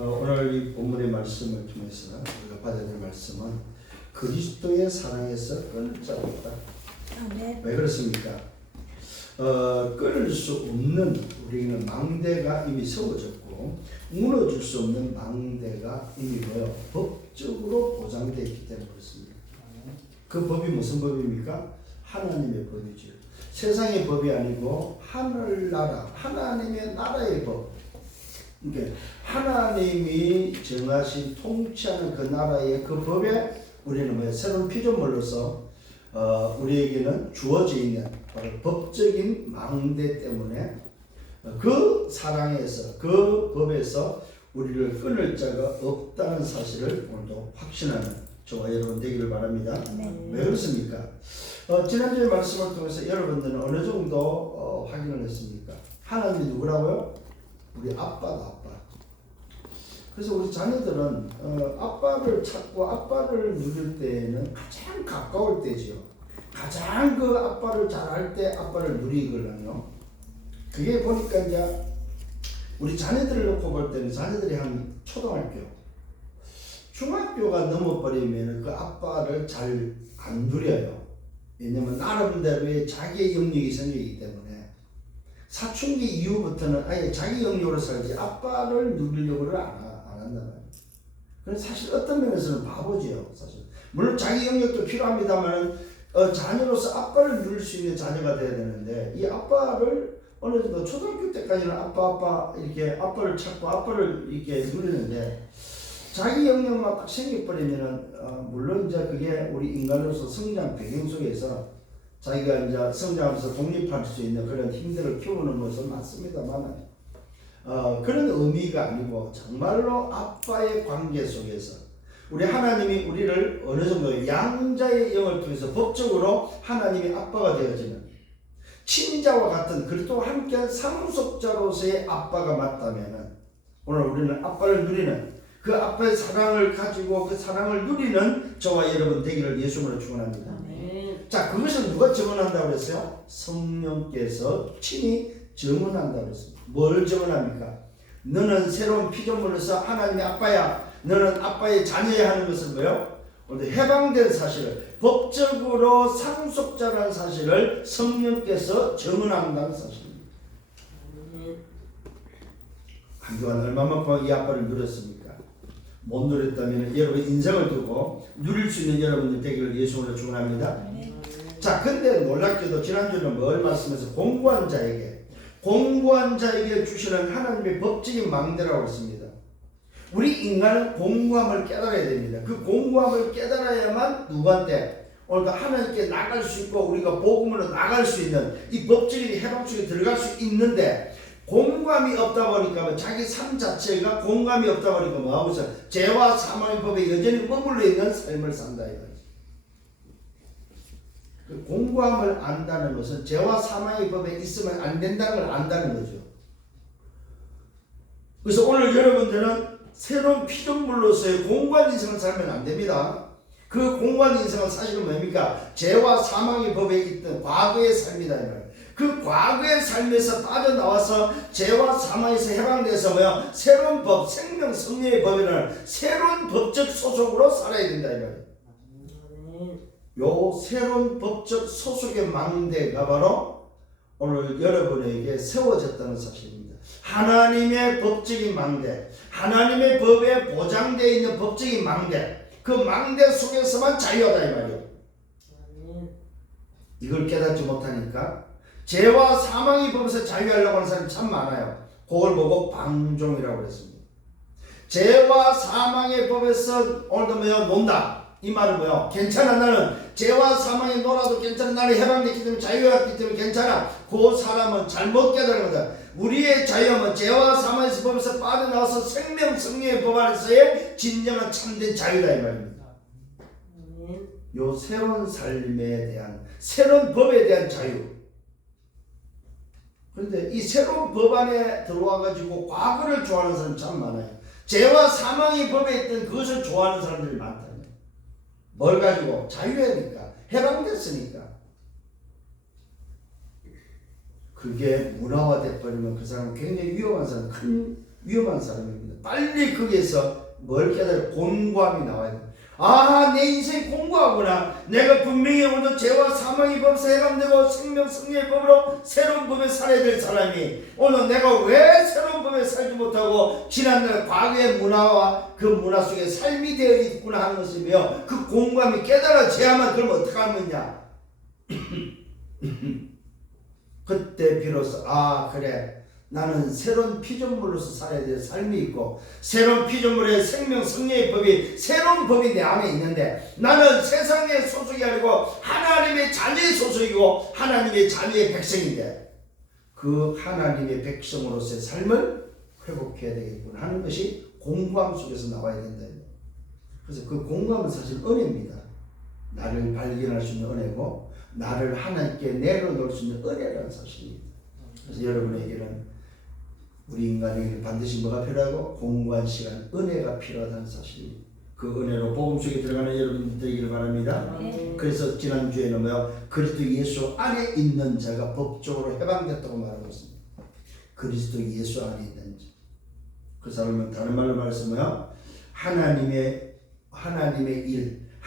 오늘 이 본문의 말씀을 통해서 우리가 받아야 될 말씀은 그리스도의 사랑에서 끊을 자 없다. 네. 왜 그렇습니까? 끊을 수 없는 우리는 망대가 이미 세워졌고 무너질 수 없는 망대가 이미 뭐요? 법적으로 보장되어 있기 때문에 그렇습니다. 그 법이 무슨 법입니까? 하나님의 법이죠. 세상의 법이 아니고 하늘나라, 하나님의 나라의 법. 그러니까 하나님이 정하신 통치하는 그 나라의 그 법에 우리는 뭐예요? 새로운 피조물로서 우리에게는 주어져 있는 바로 법적인 망대 때문에 그 사랑에서 그 법에서 우리를 끊을 자가 없다는 사실을 오늘도 확신하는 저와 여러분 되기를 바랍니다. 네. 왜 그렇습니까? 지난주에 말씀을 통해서 여러분들은 어느 정도 확인을 했습니까? 하나님이 누구라고요? 우리 아빠다, 아빠. 그래서 우리 자녀들은 아빠를 찾고 아빠를 누릴 때에는 가장 가까울 때지요. 가장 그 아빠를 잘할 때 아빠를 누리거든요. 그게 보니까 이제 우리 자녀들을 놓고 볼 때는 자녀들이 한 초등학교, 중학교가 넘어버리면 그 아빠를 잘 안 누려요. 왜냐면 나름대로의 자기의 영역이 생기기 때문에 사춘기 이후부터는 아예 자기 영역으로 살지 아빠를 누리려고를 안 한단 말이에요. 그래서 사실 어떤 면에서는 바보지요. 사실 물론 자기 영역도 필요합니다만 자녀로서 아빠를 누릴 수 있는 자녀가 돼야 되는데 이 아빠를 어느 정도 초등학교 때까지는 아빠 이렇게 아빠를 찾고 아빠를 이렇게 누리는데 자기 영역만 딱 생겨버리면은 물론 이제 그게 우리 인간으로서 성장 배경 속에서 자기가 이제 성장하면서 독립할 수 있는 그런 힘들을 키우는 것은 맞습니다만 그런 의미가 아니고 정말로 아빠의 관계 속에서 우리 하나님이 우리를 어느 정도 양자의 영을 통해서 법적으로 하나님이 아빠가 되어지는 친자와 같은 그리스도와 함께한 상속자로서의 아빠가 맞다면 오늘 우리는 아빠를 누리는 그 아빠의 사랑을 가지고 그 사랑을 누리는 저와 여러분 되기를 예수님으로 축원합니다. 자, 그것을 누가 증언한다고 그랬어요? 성령께서 친히 증언한다고 그랬습니다. 뭘 증언합니까? 너는 새로운 피조물로서 하나님의 아빠야. 너는 아빠의 자녀야 하는 것을 뭐요? 오늘 해방된 사실을 법적으로 상속자라는 사실을 성령께서 증언한다는 사실입니다. 한동안 얼마만큼 이 아빠를 누렸습니까? 못 누렸다면 여러분 인생을 두고 누릴 수 있는 여러분들 되기를 예수님으로 축원합니다. 자, 근데 놀랍게도 지난주는 뭘 말씀해서 공부한 자에게 주시는 하나님의 법적인 망대라고 했습니다. 우리 인간은 공부함을 깨달아야 됩니다. 그 공부함을 깨달아야만 누구한테 오늘 하나님께 나갈 수 있고 우리가 복음으로 나갈 수 있는 이 법적인 해방 속에 들어갈 수 있는데 공감이 없다 보니까 자기 삶 자체가 공감이 없다 보니까 뭐하고 있어? 죄와 사망의 법에 여전히 머물러 있는 삶을 산다 이거지. 공감을 안다는 것은 죄와 사망의 법에 있으면 안 된다는 걸 안다는 거죠. 그래서 오늘 여러분들은 새로운 피조물로서의 공고한 인생을 살면 안 됩니다. 그 공고한 인생은 사실은 뭡니까? 죄와 사망의 법에 있던 과거의 삶이다 이 말이에요. 그 과거의 삶에서 빠져나와서 죄와 사망에서 해방돼서 뭐야? 새로운 법, 생명, 성령의 법이라는 새로운 법적 소속으로 살아야 된다 이 말이에요. 요 새로운 법적 소속의 망대가 바로 오늘 여러분에게 세워졌다는 사실입니다. 하나님의 법적인 망대, 하나님의 법에 보장되어 있는 법적인 망대, 그 망대 속에서만 자유하다 이 말이에요. 이걸 깨닫지 못하니까 죄와 사망의 법에서 자유하려고 하는 사람이 참 많아요. 그걸 보고 방종이라고 그랬습니다. 죄와 사망의 법에서 오늘도 뭐야 논다. 이 말은 뭐야? 괜찮아, 나는 죄와 사망에 놀아도 괜찮아, 나는 해방됐기 때문에 자유했기 때문에 괜찮아. 그 사람은 잘못 깨달은 거다. 우리의 자유함은 죄와 사망의 법에서 빠져나와서 생명 성령의 법 안에서의 진정한 참된 자유다 이 말입니다. 요 새로운 삶에 대한 새로운 법에 대한 자유. 그런데 이 새로운 법 안에 들어와 가지고 과거를 좋아하는 사람 참 많아요. 죄와 사망의 법에 있던 그것을 좋아하는 사람들이 많다. 뭘 가지고? 자유하니까, 해방됐으니까. 그게 문화화돼 버리면 그 사람은 굉장히 위험한 사람, 큰 위험한 사람입니다. 빨리 거기에서 뭘 깨달아? 공고함이 나와야 돼. 아, 내 인생 공고하구나. 내가 분명히 오늘 죄와 사망의 법에서 해방되고 생명 승리의 법으로 새로운 법에 살아야 될 사람이 오늘 내가 왜 새로운 법에 살지 못하고 지난날 과거의 문화와 그 문화 속에 삶이 되어 있구나 하는 것이며 그 공감이 깨달아져야만 그럼 어떻게 하느냐. 그때 비로소 아 그래 나는 새로운 피조물로서 살아야 될 삶이 있고 새로운 피조물의 생명 승리의 법이 새로운 법이 내 안에 있는데 나는 세상의 소속이 아니고 하나님의 자녀의 소속이고 하나님의 자녀의 백성인데 그 하나님의 백성으로서의 삶을 회복해야 되겠구나 하는 것이 공감 속에서 나와야 된다. 그래서 그 공감은 사실 은혜입니다. 나를 발견할 수 있는 은혜고 나를 하나님께 내려놓을 수 있는 은혜라는 사실입니다. 그래서 여러분에게는 우리 인간에게 반드시 뭐가 필요하고 공부한 시간, 은혜가 필요하다는 사실입니다. 그 은혜로 복음 속에 들어가는 여러분 되기를 바랍니다. 그래서 지난주에는 그리스도 예수 안에 있는 자가 법적으로 해방됐다고 말하고 있습니다. 그리스도 예수 안에 있는 자. 그 사람은 다른 말로 말해서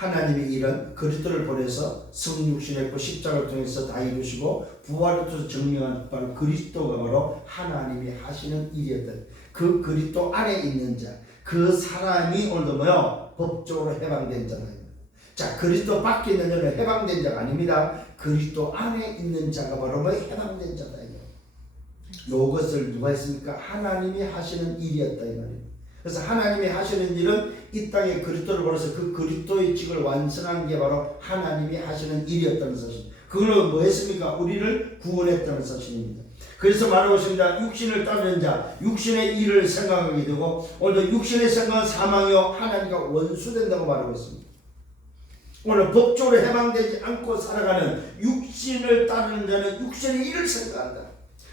하나님의 일은 그리스도를 보내서 성육신했고 십자가를 통해서 다 이루시고 부활을 통해서 증명한 바로 그리스도가 바로 하나님이 하시는 일이었다. 그 그리스도 안에 있는 자, 그 사람이 오늘도 법적으로 해방된 자다. 자, 그리스도 밖에 있는 자는 해방된 자가 아닙니다. 그리스도 안에 있는 자가 바로 해방된 자다. 이것을 누가 했습니까? 하나님이 하시는 일이었다 이 말이에요. 그래서 하나님이 하시는 일은 이 땅에 그리스도를 보내서 그 그리스도의 직을 완성한 게 바로 하나님이 하시는 일이었다는 사실. 그걸로 뭐 했습니까? 우리를 구원했다는 사실입니다. 그래서 말하고 있습니다. 육신을 따르는 자, 육신의 일을 생각하게 되고 오늘 육신의 생각은 사망이요 하나님과 원수된다고 말하고 있습니다. 오늘 법적으로 해방되지 않고 살아가는 육신을 따르는 자는 육신의 일을 생각한다.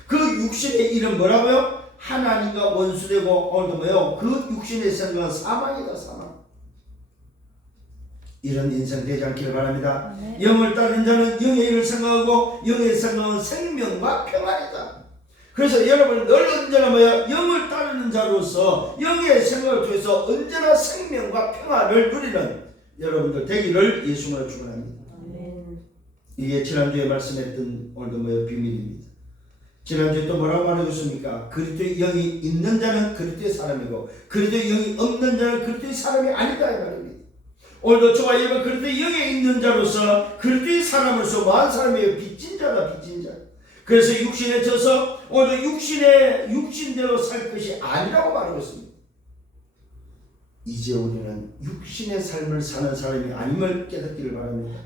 그 육신의 일은 뭐라고요? 하나님과 원수되고 오늘도 그 육신의 생각은 사망이다. 사망. 이런 인생 되지 않기를 바랍니다. 네. 영을 따르는 자는 영의 일을 생각하고 영의 생각은 생명과 평안이다. 그래서 여러분 늘 언제나 영을 따르는 자로서 영의 생각을 통해서 언제나 생명과 평안을 누리는 여러분들 되기를 예수님으로 축원합니다. 이게 지난주에 말씀했던 오늘도 비밀입니다. 지난주에 또 뭐라고 말하고 있습니까? 그리스도의 영이 있는 자는 그리스도의 사람이고 그리스도의 영이 없는 자는 그리스도의 사람이 아니다 이 말입니다. 오늘도 저와 여러분 그리스도의 영에 있는 자로서 그리스도의 사람으로서 뭐한 사람이에요? 빚진 자다. 빚진 자. 그래서 육신에 져서 오늘도 육신대로 살 것이 아니라고 말하고 있습니다. 이제 우리는 육신의 삶을 사는 사람이 아님을 깨닫기를 바랍니다.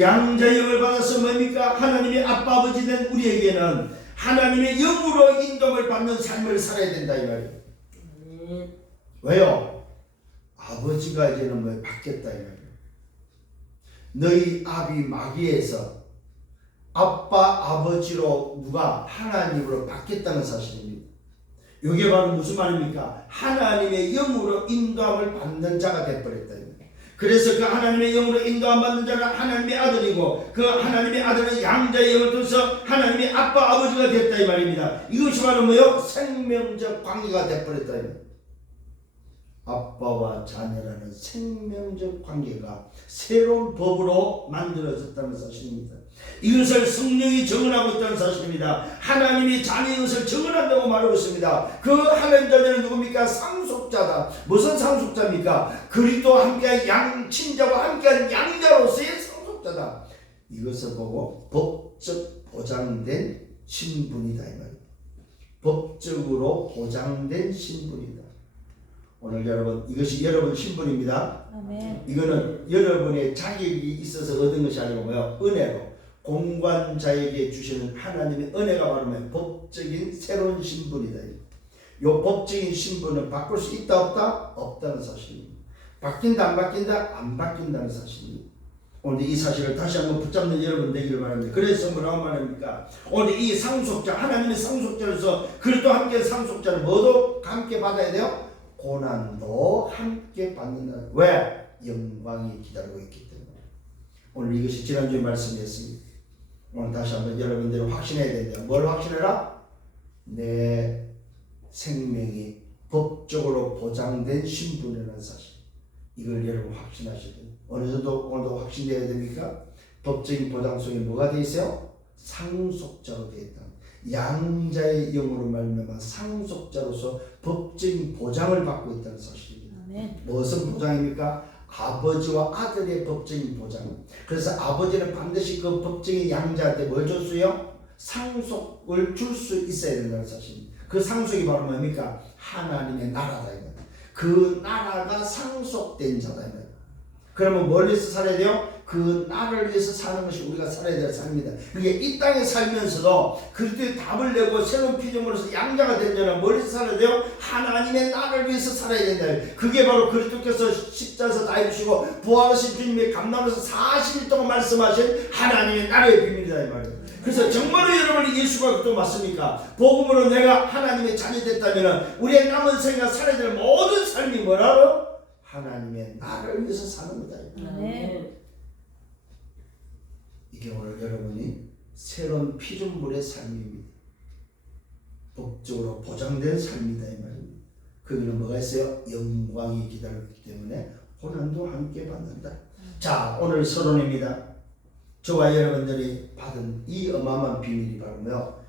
양자의 영을 받아서 뭡니까? 하나님의 아빠 아버지 된 우리에게는 하나님의 영으로 인도를 받는 삶을 살아야 된다 이 말이에요. 왜요? 아버지가 이제는 바뀌었다 이 말이에요. 너희 아비 마귀에서 아빠 아버지로 누가 하나님으로 바뀌었다는 사실입니다. 이게 바로 무슨 말입니까? 하나님의 영으로 인도함을 받는 자가 되어버렸다. 그래서 그 하나님의 영으로 인도함 받는 자는 하나님의 아들이고 그 하나님의 아들은 양자의 영을 통해서 하나님의 아빠 아버지가 됐다 이 말입니다. 이것이 바로 생명적 관계가 되어버렸다. 아빠와 자녀라는 생명적 관계가 새로운 법으로 만들어졌다는 사실입니다. 이것을 성령이 정언하고 있다는 사실입니다. 하나님이 자녀의 것을 정언한다고 말하고 있습니다. 그 하나님 자녀는 누굽니까? 상속자다. 무슨 상속자입니까? 그리스도와 함께한 친자와 함께한 양자로서의 상속자다. 이것을 보고 법적 보장된 신분이다 이 말입니다. 법적으로 보장된 신분이다. 오늘 여러분 이것이 여러분 신분입니다. 아멘. 이거는 여러분의 자격이 있어서 얻은 것이 아니고 은혜로 공관자에게 주시는 하나님의 은혜가 바로 법적인 새로운 신분이다. 이 법적인 신분은 바꿀 수 있다 없다? 없다는 사실입니다. 바뀐다 안 바뀐다? 안 바뀐다는 사실입니다. 오늘 이 사실을 다시 한번 붙잡는 여러분 되기를 바랍니다. 그래서 뭐라고 말합니까? 오늘 이 상속자 하나님의 상속자로서 그리스도와 함께 상속자는 뭐도 함께 받아야 돼요? 고난도 함께 받는다. 왜? 영광이 기다리고 있기 때문에. 오늘 이것이 지난주에 말씀이었습니다. 오늘 다시 한번 여러분들이 확신해야 됩니다. 뭘 확신해라? 내 생명이 법적으로 보장된 신분이라는 사실. 이걸 여러분 확신하셔야 돼요. 어느 정도 오늘도 확신되어야 됩니까? 법적인 보장 속에 뭐가 되어 있어요? 상속자로 되어 있다. 양자의 영으로 말미암아 상속자로서 법적인 보장을 받고 있다는 사실입니다. 아멘. 무슨 보장입니까? 아버지와 아들의 법적인 보장. 그래서 아버지는 반드시 그 법적인 양자한테 뭘 줬어요? 상속을 줄 수 있어야 된다는 사실입니다. 그 상속이 바로 뭡니까? 하나님의 나라다. 그 나라가 상속된 자다. 그러면 뭘 위해서 살아야 돼요? 그 나라를 위해서 사는 것이 우리가 살아야 될 삶입니다. 그게 이 땅에 살면서도 그리스도의 답을 내고 새로운 피조물로서 양자가 된 자는 뭘 위해서 살아야 돼요? 하나님의 나라를 위해서 살아야 된다. 그게 바로 그리스도께서 십자가에서 다 이루시고 부활하신 주님의 감남에서 40일 동안 말씀하신 하나님의 나라의 비밀이다 이 말이에요. 그래서 정말로 여러분이 예수가 그것도 맞습니까? 복음으로 내가 하나님의 자녀 됐다면 우리의 남은 생애가 살아야 될 모든 삶이 뭐라고? 하나님의 나라를 위해서 사는 거다. 아멘. 이게 오늘 여러분이 새로운 피조물의 삶입니다. 법적으로 보장된 삶이다 이 말입니다. 거기는 뭐가 있어요? 영광이 기다렸기 때문에 고난도 함께 받는다. 자, 오늘 서론입니다. 저와 여러분들이 받은 이 어마어마한 비밀이 바로 뭐요?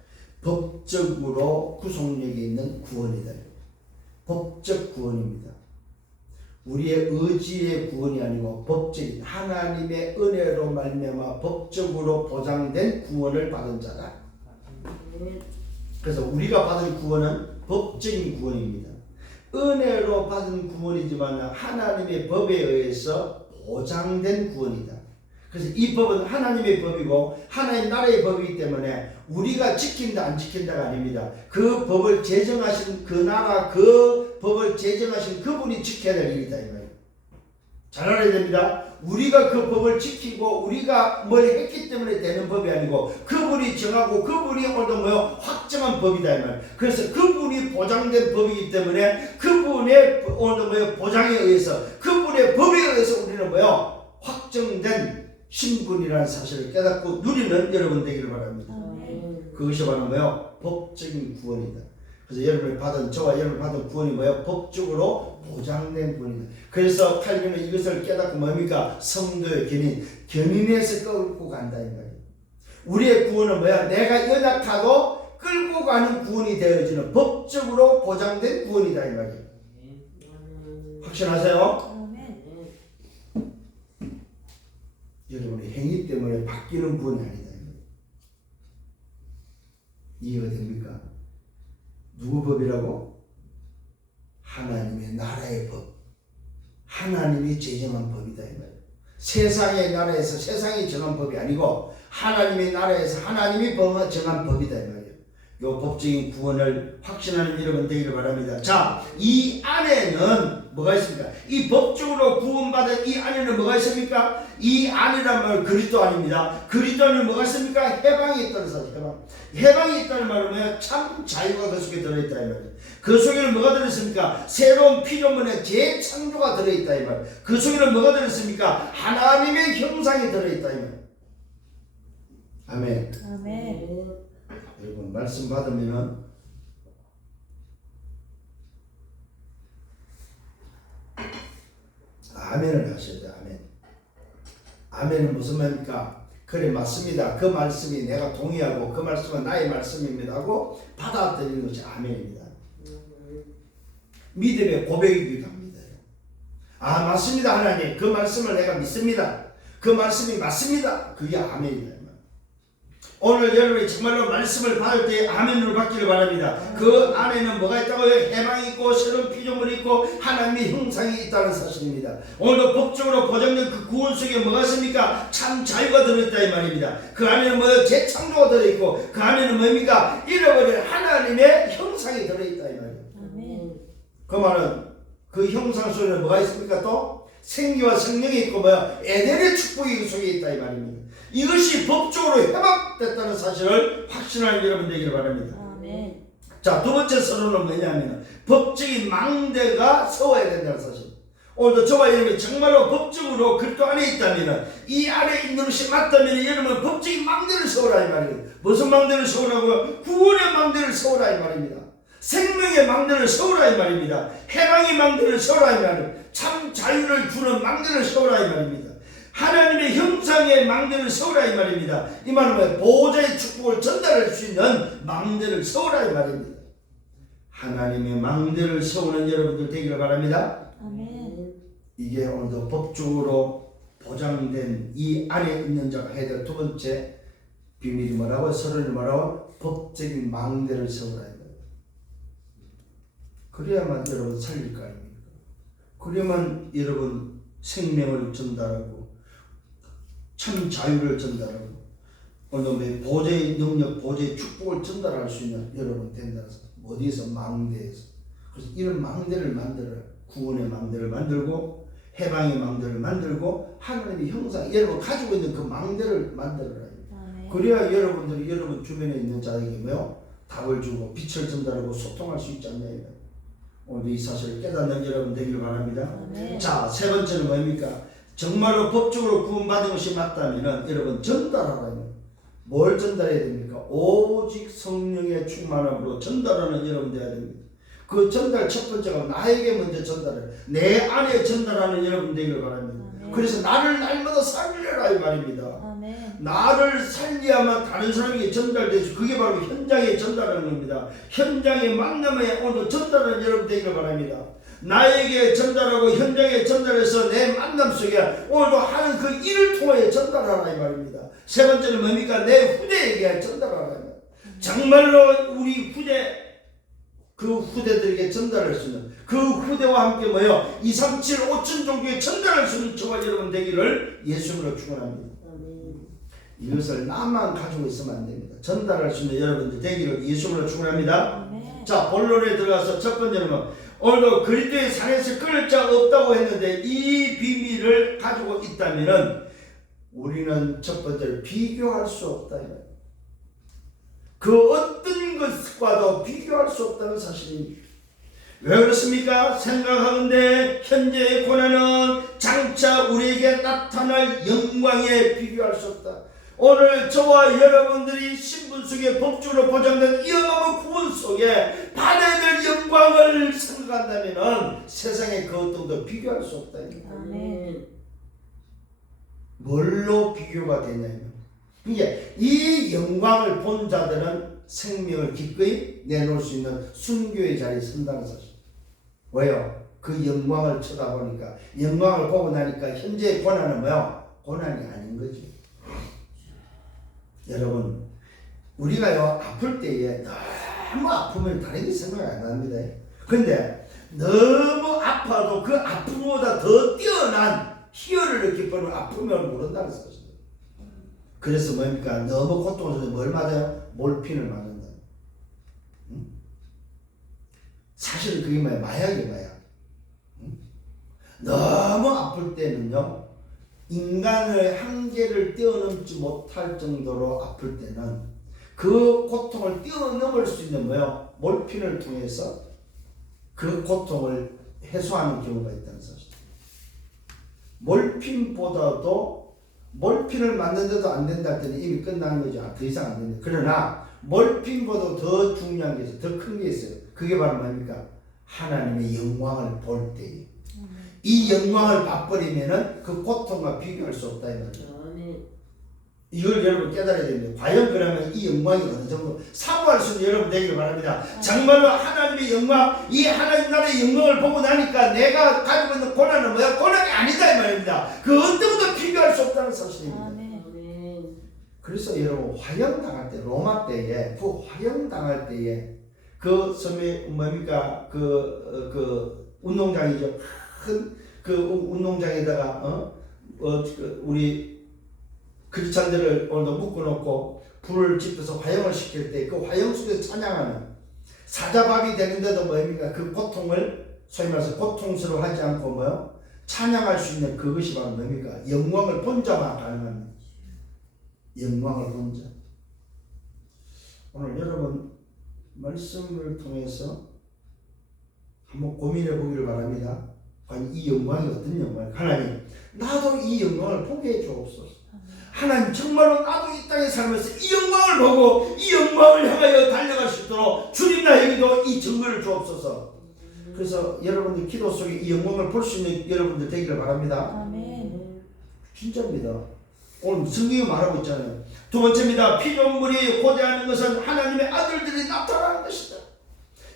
법적으로 구속력이 있는 구원이다. 법적 구원입니다. 우리의 의지의 구원이 아니고 법적인 하나님의 은혜로 말미암아 법적으로 보장된 구원을 받은 자다. 그래서 우리가 받은 구원은 법적인 구원입니다. 은혜로 받은 구원이지만 하나님의 법에 의해서 보장된 구원이다. 그래서 이 법은 하나님의 법이고 하나님 나라의 법이기 때문에 우리가 지킨다 안 지킨다가 아닙니다. 그 법을 제정하신 그 나라 그 법을 제정하신 그분이 지켜야 될 일이다 이 말이에요. 잘 알아야 됩니다. 우리가 그 법을 지키고 우리가 뭘 했기 때문에 되는 법이 아니고 그분이 정하고 그분이 오늘 뭐요 확정한 법이다 이 말이에요. 그래서 그분이 보장된 법이기 때문에 그분의 오늘 뭐요 보장에 의해서 그분의 법에 의해서 우리는 뭐요 확정된 신분이라는 사실을 깨닫고 누리는 여러분 되기를 바랍니다. 그것이 바로 뭐요? 법적인 구원이다. 그래서 여러분이 받은 저와 여러분이 받은 구원이 뭐요? 법적으로 보장된 구원이다. 그래서 칼빈은 이것을 깨닫고 뭡니까? 성도의 견인에서 끌고 간다 이 말이에요. 우리의 구원은 뭐야? 내가 연약하고 끌고 가는 구원이 되어지는 법적으로 보장된 구원이다 이 말이에요. 확신하세요? 여러분의 행위 때문에 바뀌는 구원이 아니다. 이해가 됩니까? 누구 법이라고? 하나님의 나라의 법. 하나님이 제정한 법이다 이 말이에요. 세상의 나라에서 세상이 정한 법이 아니고 하나님의 나라에서 하나님이 정한 법이다 이 말이에요. 요 법적인 구원을 확신하는 여러분 되기를 바랍니다. 자, 이 안에는 뭐가 있습니까? 이 법적으로 구원받은 이 안에는 뭐가 있습니까? 이 안이란 말은 그리스도 아닙니다. 그리스도 안에는 뭐가 있습니까? 해방이 있다는 사실. 해방이 있다는 말은 뭐야? 참 자유가 그 속에 들어있다 이 말이에요. 그 속에는 뭐가 들어있습니까? 새로운 피조물의 재창조가 들어있다 이 말이에요. 그 속에는 뭐가 들어있습니까? 하나님의 형상이 들어있다 이 말이에요. 아멘. 아멘. 여러분 말씀 받으면은 아멘을 하셔야 돼요. 아멘. 아멘은 무슨 말입니까? 그래 맞습니다. 그 말씀이 내가 동의하고 그 말씀은 나의 말씀입니다 하고 받아들이는 것이 아멘입니다. 믿음의 고백이기도 합니다. 아 맞습니다 하나님. 그 말씀을 내가 믿습니다. 그 말씀이 맞습니다. 그게 아멘이다. 오늘 여러분이 정말로 말씀을 받을 때 아멘으로 받기를 바랍니다. 그 안에는 뭐가 있다고요? 해방이 있고 새로운 피조물이 있고 하나님의 형상이 있다는 사실입니다. 오늘도 법적으로 보장된 그 구원 속에 뭐가 있습니까? 참 자유가 들어있다 이 말입니다. 그 안에는 뭐 재창조가 들어있고 그 안에는 뭡니까? 잃어버린 하나님의 형상이 들어있다 이 말이에요. 아멘. 그 말은 그 형상 속에는 뭐가 있습니까? 또 생기와 생명이 있고 뭐야? 에덴의 축복이 그 속에 있다 이 말입니다. 이것이 법적으로 회복됐다는 사실을 확신하는 여러분 되기를 바랍니다. 아멘. 자, 두 번째 서론은 뭐냐면 법적인 망대가 세워야 된다는 사실. 오늘도 저와 여러분이 정말로 법적으로 그리스도 안에 있다면 이 안에 있는 것이 맞다면 여러분 법적인 망대를 세우라 이 말이에요. 무슨 망대를 세우라고요? 구원의 망대를 세우라 이 말입니다. 생명의 망대를 세우라 이 말입니다. 해방의 망대를 세우라 이 말입니다. 참 자유를 주는 망대를 세우라 이 말입니다. 하나님의 형상의 망대를 세우라 이 말입니다. 이 말은 보호자의 축복을 전달할 수 있는 망대를 세우라 이 말입니다. 하나님의 망대를 세우는 여러분들 되기를 바랍니다. 아멘. 이게 오늘도 법적으로 보장된 이 안에 있는 자가 해야 될 두 번째 비밀이 뭐라고? 서론이 뭐라고? 법적인 망대를 세우라. 그래야만 여러분 살릴 거 아닙니까? 그래야만 여러분 생명을 전달하고 참 자유를 전달하고 오늘 보좌의 능력, 보좌의 축복을 전달할 수 있는 여러분 된다는 어디에서? 망대에서. 그래서 이런 망대를 만들어라. 구원의 망대를 만들고 해방의 망대를 만들고 하나님의 형상, 여러분 가지고 있는 그 망대를 만들어라. 그래야 여러분들이 여러분 주변에 있는 자에게 답을 주고 빛을 전달하고 소통할 수 있지 않냐. 오늘 이 사실을 깨닫는 여러분 되기를 바랍니다. 자, 세 번째는 뭡니까? 정말로 법적으로 구원받은 것이 맞다면 여러분 전달하라. 뭘 전달해야 됩니까? 오직 성령의 충만함으로 전달하는 여러분 되어야 됩니다. 그 전달 첫 번째가 나에게 먼저 전달해. 내 안에 전달하는 여러분 되기를 바랍니다. 그래서 나를 날마다 살리라 이 말입니다. 나를 살려야만 다른 사람에게 전달되죠. 그게 바로 현장에 전달하는 겁니다. 현장의 만남에 오늘 전달하는 여러분 되기를 바랍니다. 나에게 전달하고 현장에 전달해서 내 만남 속에 오늘도 하는 그 일을 통하여 전달하라 이 말입니다. 세 번째는 뭡니까? 내 후대에게 전달하라. 정말로 우리 후대 그 후대들에게 전달할 수 있는 그 후대와 함께 237, 5천 종교에 전달할 수 있는 저와 여러분 되기를 예수님으로 축원합니다. 이것을 나만 가지고 있으면 안 됩니다. 전달할 수 있는 여러분들 되기를 예수님으로 축원합니다. 자, 본론에 들어가서 첫 번째는 오늘도 그리스도의 산에서 끊을 자 없다고 했는데 이 비밀을 가지고 있다면은 우리는 첫 번째로 비교할 수 없다. 그 어떤 것과도 비교할 수 없다는 사실입니다. 왜 그렇습니까? 생각하건대 현재의 고난은 장차 우리에게 나타날 영광에 비교할 수 없다. 오늘 저와 여러분들이 신분 속에 법적으로 보장된 이 어마어마한 구원 속에 받아야 될 영광을 생각한다면 세상에 그 어떤도 비교할 수 없다. 아멘. 뭘로 비교가 되냐면 이게 이 영광을 본 자들은 생명을 기꺼이 내놓을 수 있는 순교의 자리에 선다는 사실. 왜요? 그 영광을 쳐다보니까 영광을 보고 나니까 현재의 고난은 고난이 아닌 거지. 여러분 우리가요 아플 때에 너무 아프면 다른 게 생각 안 납니다. 그런데 너무 아파도 그 아픔보다 더 뛰어난 희열을 느낄 뻔한 아픔을 모른다는 사실. 그래서 뭡니까? 너무 고통스러워서 뭘 맞아요? 몰핀을 맞는다. 응? 사실은 그게 마약이에요, 마약. 응? 너무 아플 때는요, 인간의 한계를 뛰어넘지 못할 정도로 아플 때는 그 고통을 뛰어넘을 수 있는 몰핀을 통해서 그 고통을 해소하는 경우가 있다는 사실. 몰핀보다도 몰핀을 맞는데도 안 된다 할 때는 이미 끝나는 거죠. 더 이상 안 된다. 그러나 몰핀보다 더 중요한 게 있어요. 더 큰 게 있어요. 그게 바로 뭡니까? 하나님의 영광을 볼 때에 이 영광을 봐버리면은 그 고통과 비교할 수 없다 이 말이에요. 이걸 여러분 깨달아야 됩니다. 과연 그러면 이 영광이 어느 정도 사모할 수 있는 여러분 되기를 바랍니다. 정말로 하나님의 영광, 이 하나님 나라의 영광을 보고 나니까 내가 가지고 있는 고난은 고난이 아니다 이 말입니다. 그 어떤 것도 비교할 수 없다는 사실입니다. 그래서 여러분 화형당할 때 로마 때에 그 화형당할 때에 그 섬에 뭡니까 그 운동장이죠. 큰 그 운동장에다가 우리 크리스찬들을 오늘도 묶어놓고 불을 지펴서 화형을 시킬 때 그 화형 속에서 찬양하는 사자밥이 되는데도 뭡니까 그 고통을 소위 말해서 고통스러워하지 않고 찬양할 수 있는 그것이 바로 뭡니까 영광을 본 자만 가능합니다. 영광을 본 자. 오늘 여러분 말씀을 통해서 한번 고민해 보기를 바랍니다. 과연 이 영광이 어떤 영광일까? 하나님 나도 이 영광을 보게 해 주옵소서. 하나님 정말로 나도 이 땅에 살면서 이 영광을 보고 이 영광을 향하여 달려갈 수 있도록 주님 나에게도 이 증거를 주옵소서. 그래서 여러분들 기도 속에 이 영광을 볼 수 있는 여러분들 되기를 바랍니다. 아멘. 진짜입니다. 오늘 성경이 말하고 있잖아요. 두 번째입니다. 피조물이 고대하는 것은 하나님의 아들들이 나타나는 것이다.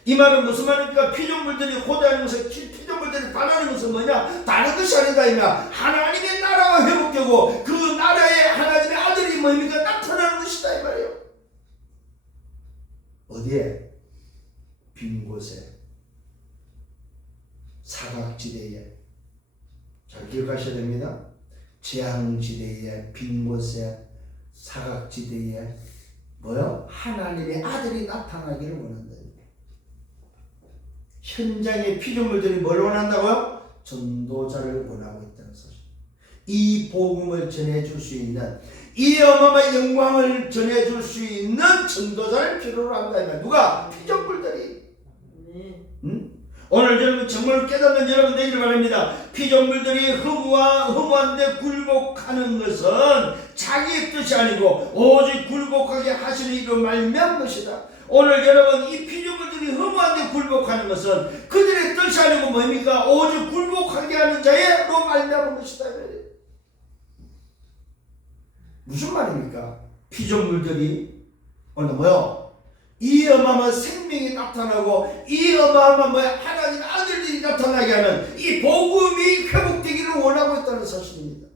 이 말은 무슨 말입니까? 피조물들이 고대하는 것은, 피조물들이 바라는 것은 뭐냐? 다른 것이 아니다. 하나님의 나라가 회복되고 그 나라에 하나님의 아들이 뭡니까? 나타나는 것이다 이 말이에요. 어디에? 빈 곳에, 사각지대에. 잘 기억하셔야 됩니다. 재앙지대에, 빈 곳에, 사각지대에 뭐요? 하나님의 아들이 나타나기를 원한다. 현장의 피조물들이 뭘 원한다고요? 전도자를 원하고 있다는 사실. 이 복음을 전해줄 수 있는, 이 어마어마한 영광을 전해줄 수 있는 전도자를 필요로 한다. 누가? 피조물들이. 오늘 여러분 정말 깨닫는 여러분 되기를 바랍니다. 피조물들이 허무한데 굴복하는 것은 자기의 뜻이 아니고 오직 굴복하게 하시는 이로 말미암은 것이다. 오늘 여러분 이 피조물들이 허무한데 굴복하는 것은 그들의 뜻이 아니고 뭡니까? 오직 굴복하게 하는 자의로 말미암은 것이다. 무슨 말입니까? 피조물들이 오늘 뭐요? 이 어마어마한 생명이 나타나고 이 어마어마한 하나님의 아들들이 나타나게 하는 이 복음이 회복되기를 원하고 있다는 사실입니다.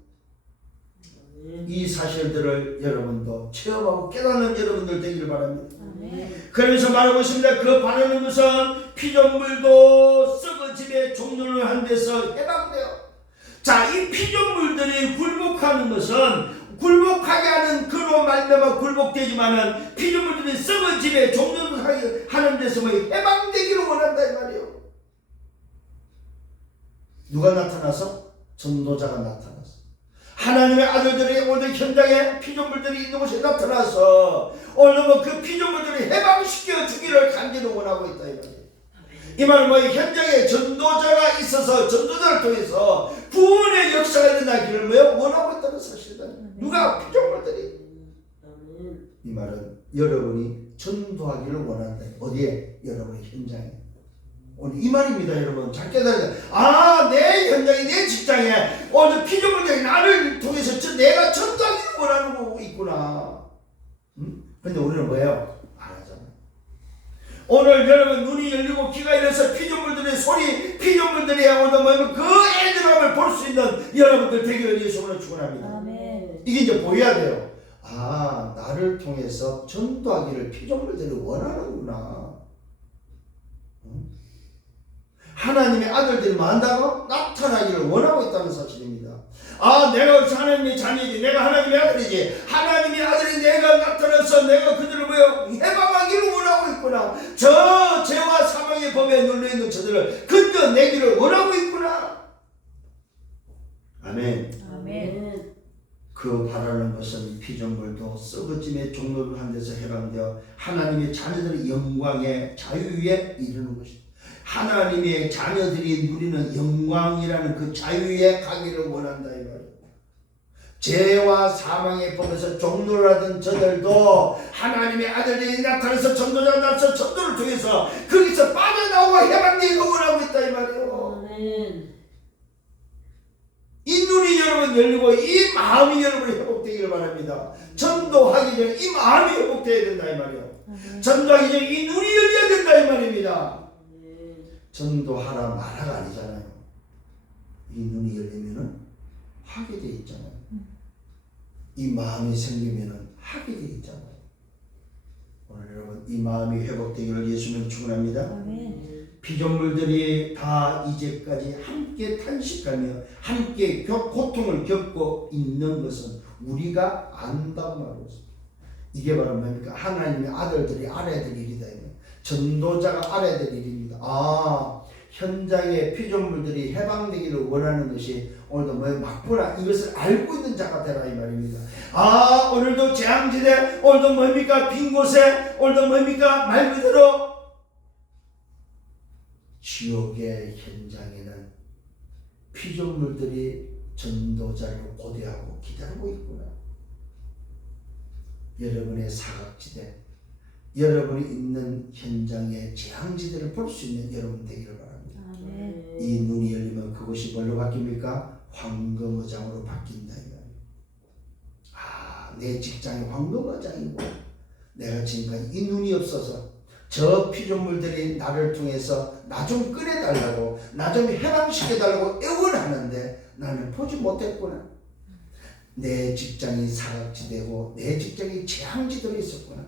이 사실들을 여러분도 체험하고 깨닫는 여러분들 되기를 바랍니다. 그러면서 말하고 있습니다. 그 바라는 것은 피조물도 썩어짐의 종류를 한 데서 해방돼요. 자, 이 피조물들이 굴복하는 것은 굴복하게 하는 그로 말미암아 굴복되지만은 피조물들이 썩어짐의 종류를 하는 데서 해방되기를 원한다 이 말이에요. 누가 나타나서? 전도자가 나타나서 하나님의 아들들이 오늘 현장에 피조물들이 있는 곳에 나타나서 오늘 그 피조물들이 해방시켜 주기를 간절히 원하고 있다 이 말이에요. 이 말은 현장에 전도자가 있어서 전도자를 통해서 구원의 역사가 일어나기를 원하고 있다는 사실이다. 누가? 피조물들이. 이 말은 여러분이 전도하기를 원한다. 어디에? 여러분의 현장에. 오늘 이 말입니다. 여러분 잘 깨달아야 돼. 내 현장에, 내 직장에 오늘 피조물들이 나를 통해서 내가 전도하기를 원하는 거 있구나. 근데 우리는 뭐예요? 안 하잖아요. 오늘 여러분 눈이 열리고 귀가 열려서 피조물들의 소리, 피조물들이 오늘 그 애들함을 볼 수 있는 여러분들 되기를 예수님으로 축원합니다. 아멘. 이게 이제 보여야 돼요. 나를 통해서 전도하기를 피조물들이 원하는구나. 하나님의 아들들이 만다고 나타나기를 원하고 있다는 사실입니다. 내가 하나님의 자녀이지, 내가 하나님의 아들이지, 하나님의 아들이 내가 나타나서 내가 그들을 해방하기를 원하고 있구나. 저 죄와 사망의 법에 눌려있는 저들을 건져내기를 원하고 있구나. 아멘. 아멘. 그 바라는 것은 피조물도 썩어짐의 종로를 한 데서 해방되어 하나님의 자녀들의 영광의 자유에 이르는 것입니다. 하나님의 자녀들이 누리는 영광이라는 그 자유에 가기를 원한다 이 말이에요. 죄와 사망의 법에서 종로를 하던 저들도 하나님의 아들들이 나타나서 전도자가 나타나서 전도를 통해서 거기서 빠져나오고 해방되기를 원하고 있다 이 말이에요. 아멘. 이 눈이 여러분 열리고 이 마음이 여러분 회복되기를 바랍니다. 전도하기 전에 이 마음이 회복되어야 된다 이 말이에요. 전도하기 전에 이 눈이 열려야 된다 이 말입니다. 전도하라 말아가 아니잖아요. 이 눈이 열리면은 하게 돼 있잖아요. 이 마음이 생기면은 하게 돼 있잖아요. 오늘 여러분 이 마음이 회복되기를 예수님을 축원합니다. 피조물들이 다 이제까지 함께 탄식하며 함께 고통을 겪고 있는 것은 우리가 안다고 말하고 있습니다. 이게 바로 뭡니까? 하나님의 아들들이 알아야 될 일이다. 전도자가 알아야 될 일입니다. 현장의 피조물들이 해방되기를 원하는 것이 오늘도 막보라 이것을 알고 있는 자가 되라 이 말입니다. 오늘도 재앙지대, 오늘도 뭡니까? 빈 곳에, 오늘도 뭡니까? 말 그대로 지옥의 현장에는 피조물들이 전도자를 고대하고 기다리고 있구나. 여러분의 사각지대, 여러분이 있는 현장의 재앙지대를 볼 수 있는 여러분 되기를 바랍니다. 아멘. 이 눈이 열리면 그것이 뭘로 바뀝니까? 황금어장으로 바뀐다 이 말이에요. 아, 내 직장이 황금어장이고 내가 지금까지 이 눈이 없어서 저 피조물들이 나를 통해서 나 좀 꺼내달라고, 나 좀 해방시켜달라고 애원하는데 나는 보지 못했구나. 내 직장이 사각지대고 내 직장이 재앙지대로 있었구나.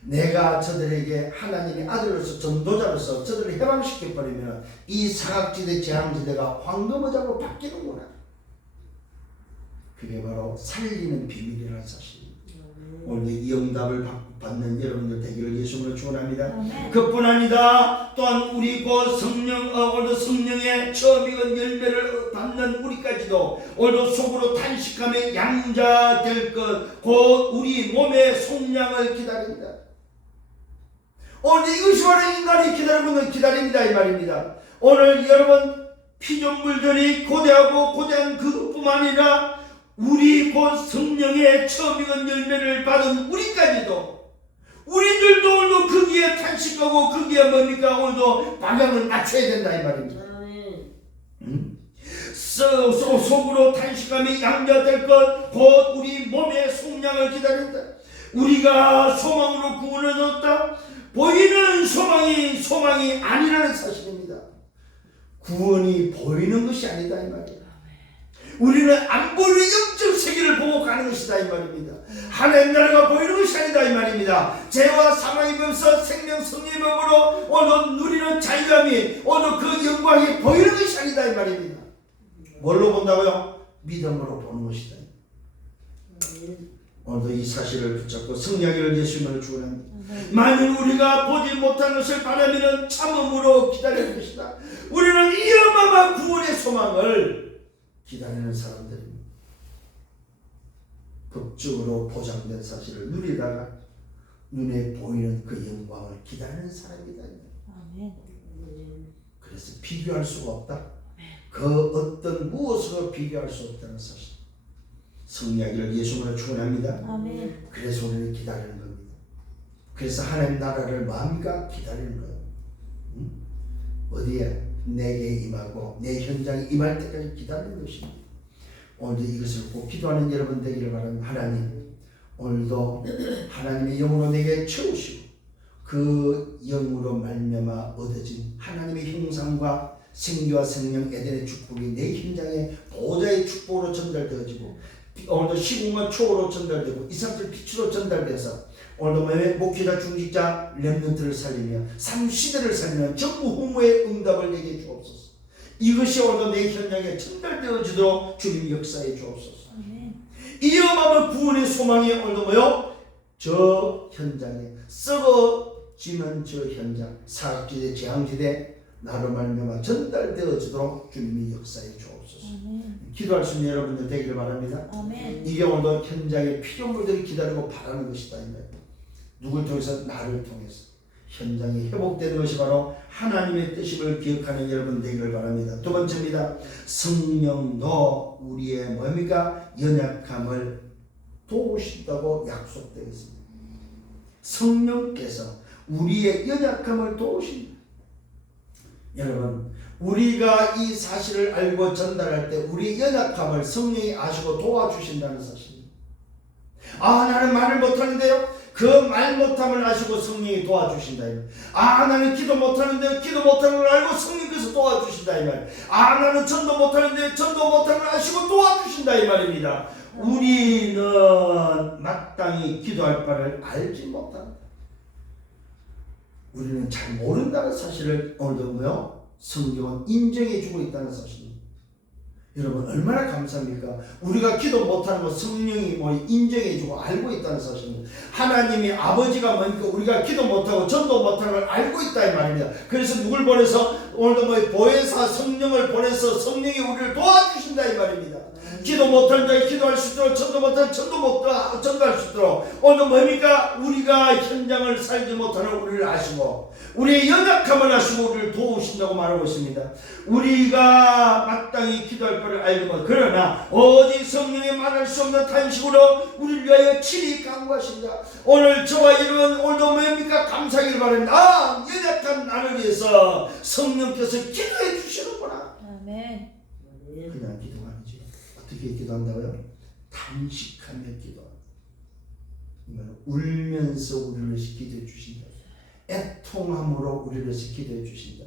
내가 저들에게 하나님의 아들로서 전도자로서 저들을 해방시켜버리면 이 사각지대 재앙지대가 황금어장으로 바뀌는구나. 그게 바로 살리는 비밀이라는 사실입니다. 오늘 이 응답을 받는 여러분들 되기를 예수님으로 축원합니다. 아멘. 그뿐 아니다. 또한 우리 곧 성령, 오늘도 성령의 처음 익은 열매를 받는 우리까지도 오늘도 속으로 탄식하며 양자 될 것, 곧 우리 몸의 속량을 기다린다. 오늘 이것이 바로 인간이 기다리고 있는 기다림이다 이 말입니다. 오늘 여러분 피조물들이 고대한 그것뿐만 아니라 우리 곧 성령의 처음 익은 열매를 받은 우리까지도, 우리들도 오늘도 거기에 탄식하고 거기에 뭡니까? 오늘도 방향을 맞춰야 된다 이 말입니다. 속으로 탄식하며 양자될 것, 곧 우리 몸의 속량을 기다린다. 우리가 소망으로 구원을 얻었다. 보이는 소망이 아니라는 사실입니다. 구원이 보이는 것이 아니다 이 말이에요. 우리는 안 보이는 영적 세계를 보고 가는 것이다 이 말입니다. 하나님 나라가 보이는 것이 아니다 이 말입니다. 죄와 사망의 법에서 생명 성령의 법으로 오늘 누리는 자유함이 오늘 그 영광이 보이는 것이 아니다 이 말입니다. 뭘로 본다고요? 믿음으로 보는 것이다. 오늘도 이 사실을 붙잡고 성령을 예수님을 축원합니다. 만일 우리가 보지 못한 것을 바라면 참음으로 기다릴 것이다. 우리는 이 어마어마한 구원의 소망을 기다리는 사람들입니다. 법적으로 보장된 사실을 누리다가 눈에 보이는 그 영광을 기다리는 사람이다. 아멘. 그래서 비교할 수가 없다. 그 어떤 무엇으로 비교할 수 없다는 사실. 성령을 예수님으로 축원합니다. 아멘. 그래서 우리는 기다리는 겁니다. 그래서 하나님 나라를 마음과 기다리는 거예요. 어디에? 내게 임하고 내 현장에 임할 때까지 기다리는 것입니다. 오늘도 이것을 꼭 기도하는 여러분 되기를 바랍니다. 하나님, 오늘도 하나님의 영으로 내게 채우시고 그 영으로 말미암아 얻어진 하나님의 형상과 생기와 생명 에덴의 축복이 내 현장에 보호자의 축복으로 전달되어지고 오늘도 시공과 초월로 전달되고 이삭들 빛으로 전달돼서 오늘도 목회자 중직자 렘넌트를 살리며 삶시대를 살리며 전부 후무의 응답을 내게 주옵소서. 이것이 오늘도 내 현장에 전달되어지도록 주님 역사에 주옵소서. 이 어마어마한 구원의 소망이 오늘도 뭐요? 저 현장에 썩어지는 저 현장 사각지대 재앙지대 나로 말미암아 전달되어지도록 주님이 역사에 주옵소서. 기도할 수 있는 여러분들 되기를 바랍니다. 아멘. 이게 오늘도 현장에 피조물들이 기다리고 바라는 것이다. 누굴 통해서? 나를 통해서 현장이 회복되는 것이 바로 하나님의 뜻임을 기억하는 여러분 되기를 바랍니다. 두 번째입니다. 성령도 우리의 뭡니까? 연약함을 도우신다고 약속되어 있습니다. 성령께서 우리의 연약함을 도우십니다. 여러분, 우리가 이 사실을 알고 전달할 때 우리의 연약함을 성령이 아시고 도와주신다는 사실입니다. 아, 나는 말을 못하는데요. 그 말 못함을 아시고 성령이 도와주신다. 아, 나는 기도 못하는데 기도 못하는 걸 알고 성령께서 도와주신다 이 말. 아, 나는 전도 못하는데 전도 못하는 걸 아시고 도와주신다 이 말입니다. 우리는 마땅히 기도할 바를 알지 못한다. 우리는 잘 모른다는 사실을 오늘도 뭐요? 성경은 인정해주고 있다는 사실입니다. 여러분 얼마나 감사합니까? 우리가 기도 못하는 거 성령이 뭐 인정해주고 알고 있다는 사실입니다. 하나님이 아버지가 뭡니까? 우리가 기도 못하고 전도 못하는 걸 알고 있다 이 말입니다. 그래서 누굴 보내서 오늘도 뭐 보혜사 성령을 보내서 성령이 우리를 도와주신다 이 말입니다. 기도 못한 자에 기도할 수 있도록, 전도 못한 전도할 수 있도록, 오늘도 뭡니까? 우리가 현장을 살지 못하는 우리를 아시고 우리의 연약함을 아시고 우리를 도우신다고 말하고 있습니다. 우리가 마땅히 기도할 것을 알지만 그러나 오직 성령의 말할 수 없는 탄식으로 우리를 위하여 친히 간구하신다. 오늘 저와 여러분 오늘도 뭡니까? 감사하기를 바랍니다. 연약한 나를 위해서 성령께서 기도해 주시는구나. 아멘. 그냥 기도가 아니지. 어떻게 기도한다고요? 탄식하며 기도. 울면서 우리를 기도해 주신다. 애통함으로 우리를 기도해 주신다.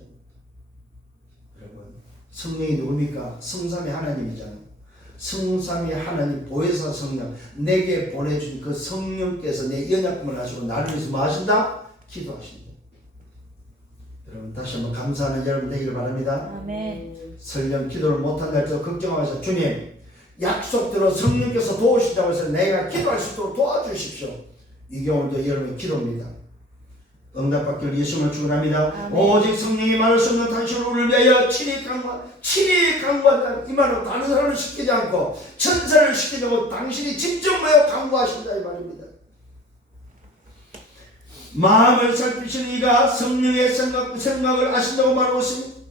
여러분, 성령이 누굽니까? 성삼위 하나님이잖아요. 성삼위 하나님 보혜사 성령, 내게 보내준 그 성령께서 내 연약함을 아시고 나를 위해서 뭐 하신다? 기도하신다. 여러분, 다시 한번 감사하는 여러분 되기를 바랍니다. 아멘. 설령 기도를 못한다 할지라도 걱정하면서 주님 약속대로 성령께서 도우신다고 해서 내가 기도할 수 있도록 도와주십시오. 이게 오늘도 여러분의 기도입니다. 응답받기를 예수님을 축원합니다. 오직 성령이 말할 수 없는 탄식으로 우리를 위하여 친히 강구한다. 이 말은 다른 사람을 시키지 않고 천사를 시키지 않고 당신이 직접 모여 강구하신다 이 말입니다. 마음을 살피시는 이가 성령의 생각을 아신다고 말하고 있습니다.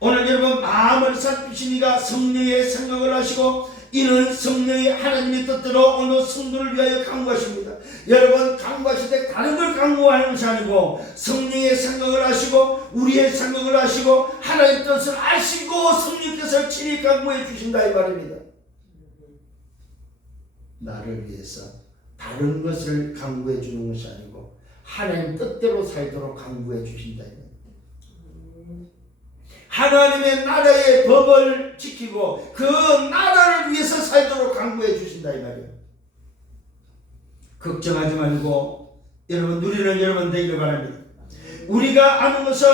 오늘 여러분 마음을 살피신 이가 성령의 생각을 하시고 이는 성령의 하나님의 뜻대로 오늘 성도를 위하여 강구하십니다. 여러분 강구하실 때 다른 걸 강구하는 것이 아니고 성령의 생각을 하시고 우리의 생각을 하시고 하나님의 뜻을 아시고 성령께서 친히 강구해 주신다 이 말입니다. 나를 위해서 다른 것을 강구해 주는 것이 아니고 하나님 뜻대로 살도록 강구해 주신다 이 말입니다. 하나님의 나라의 법을 지키고 그 나라를 위해서 살도록 강구해 주신다 이 말이에요. 걱정하지 말고 여러분 누리는 여러분 되기를 바랍니다. 우리가 아는 것은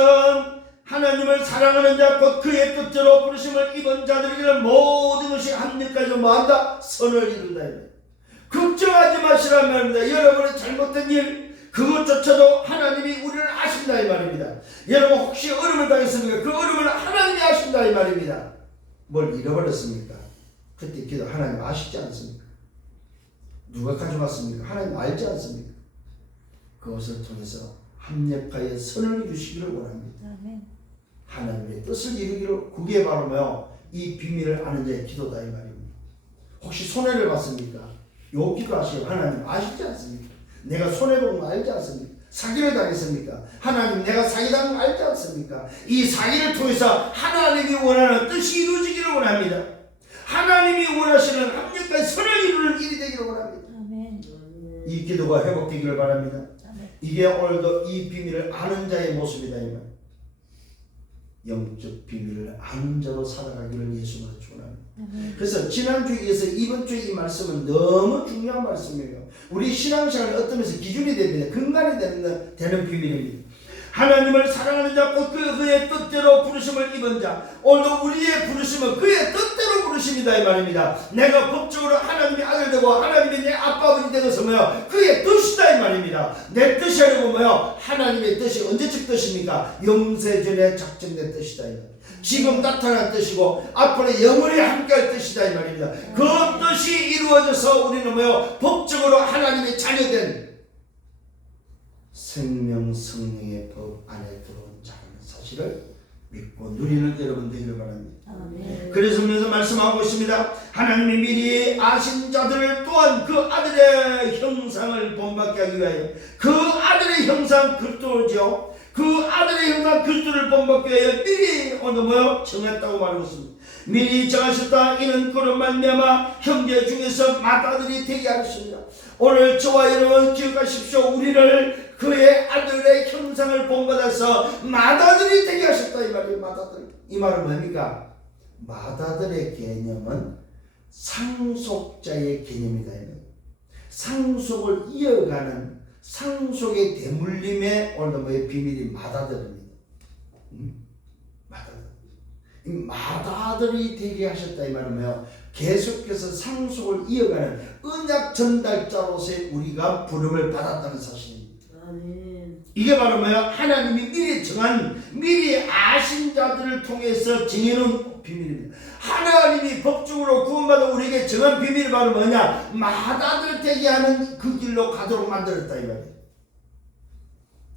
하나님을 사랑하는 자 곧 그의 뜻대로 부르심을 입은 자들에게는 모든 것이 합력하여 뭐한다? 선을 이룬다 이 말이에요. 걱정하지 마시라 말입니다. 여러분의 잘못된 일 그것조차도 하나님이 우리를 아신다 이 말입니다. 여러분 혹시 어려움을 당했습니까? 그 어려움을 하나님이 아신다 이 말입니다. 뭘 잃어버렸습니까? 그때 기도 하나님 아시지 않습니까? 누가 가져갔습니까? 하나님 알지 않습니까? 그것을 통해서 합력하여 선을 이루시기를 원합니다. 아멘. 하나님의 뜻을 이루기를 그게 바로 뭐요? 이 비밀을 아는 자의 기도다 이 말입니다. 혹시 손해를 봤습니까? 요 기도하시고 하나님 아시지 않습니까? 내가 손해본 거 알지 않습니까? 사기를 당했습니까? 하나님 내가 사기당한 거 알지 않습니까? 이 사기를 통해서 하나님이 원하는 뜻이 이루어지기를 원합니다. 하나님이 원하시는 합력한 선을 이루는 일이 되기를 원합니다. 아멘. 이 기도가 회복되기를 바랍니다. 아멘. 이게 오늘도 이 비밀을 아는 자의 모습이다 이 말. 영적 비밀을 아는 자로 살아가기를 예수님으로 축원합니다. 그래서 지난주에 이어서 이번 주에 이 말씀은 너무 중요한 말씀이에요. 우리 신앙생활 어떤 면에서 기준이 됩니다. 근간이 되는 비밀입니다. 하나님을 사랑하는 자 곧 그의 뜻대로 부르심을 입은 자. 오늘도 우리의 부르심은 그의 뜻대로 부르심이다 이 말입니다. 내가 법적으로 하나님의 아들 되고 하나님의 내 아빠 아버지 되어서 뭐요? 그의 뜻이다 이 말입니다. 내 뜻이 아니고 뭐요? 하나님의 뜻이 언제적 뜻입니까? 영세전에 작정된 뜻이다 이 말입니다. 지금 나타난 뜻이고 앞으로 영원히 함께할 뜻이다 이 말입니다. 그 뜻이 이루어져서 우리는 뭐요? 법적으로 하나님의 자녀된 생명 성령의 법 안에 들어온 자라는 사실을 믿고 누리는 여러분 되기를 바랍니다. 아멘. 그래서 그래서 말씀하고 있습니다. 하나님이 미리 아신 자들을 또한 그 아들의 형상을 본받게 하기 위하여 그 아들의 형상 그리스도죠. 그 아들의 형상 그리스도를 본받기 위하여 미리 오늘 뭐요? 정했다고 말하고 있습니다. 미리 정하셨다. 이는 그로 말미암아 형제 중에서 맏아들이 되게 하셨습니다. 오늘 저와 여러분 기억하십시오. 우리를 그의 아들의 형상을 본받아서 맏아들이 되게 하셨다 이 말이에요. 맏아들. 이 말은 뭡니까? 맏아들의 개념은 상속자의 개념이다. 상속을 이어가는 상속의 대물림의 오늘 뭐의 비밀이 맏아들입니다. 맏아들. 이 맏아들이 되게 하셨다 이 말은 뭐예요? 계속해서 상속을 이어가는 언약 전달자로서의 우리가 부름을 받았다는 사실입니다. 아멘. 이게 바로 뭐야? 하나님이 미리 정한, 미리 아신 자들을 통해서 정해놓은 비밀입니다. 하나님이 법적으로 구원받아 우리에게 정한 비밀이 바로 뭐냐? 맏아들 되게 하는 그 길로 가도록 만들었다 이 말이에요.